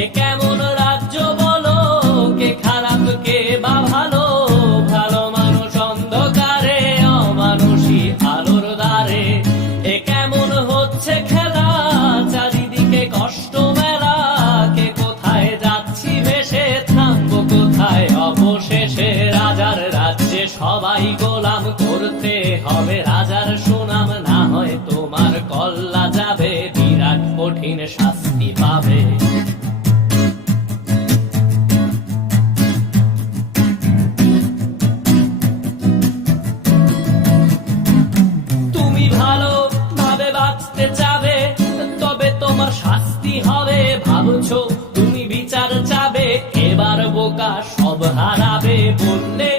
এ কেমন রাজ্য বলো, কে খারাপ কে বা ভালো, ভালো মানুষ অন্ধকারে, অমানুষী আলোর দ্বারে। এ কেমন হচ্ছে খেলা, চারিদিকে কষ্ট মেলা, কে কোথায় যাচ্ছি ভেসে, থামবো কোথায় অবশেষে। রাজার রাজ্যে সবাই গোলাম, করতে হবে রাজার সুনাম, না হয় তোমার কল্লা যাবে, বিরাট কঠিন শাস্তি পাবে। তুমি ভালো ভাবে বাঁচতে চাবে, তবে তোমার শাস্তি হবে। ভাবছো তুমি বিচার চাবে, এবার বোকা সব হারাবে। বললে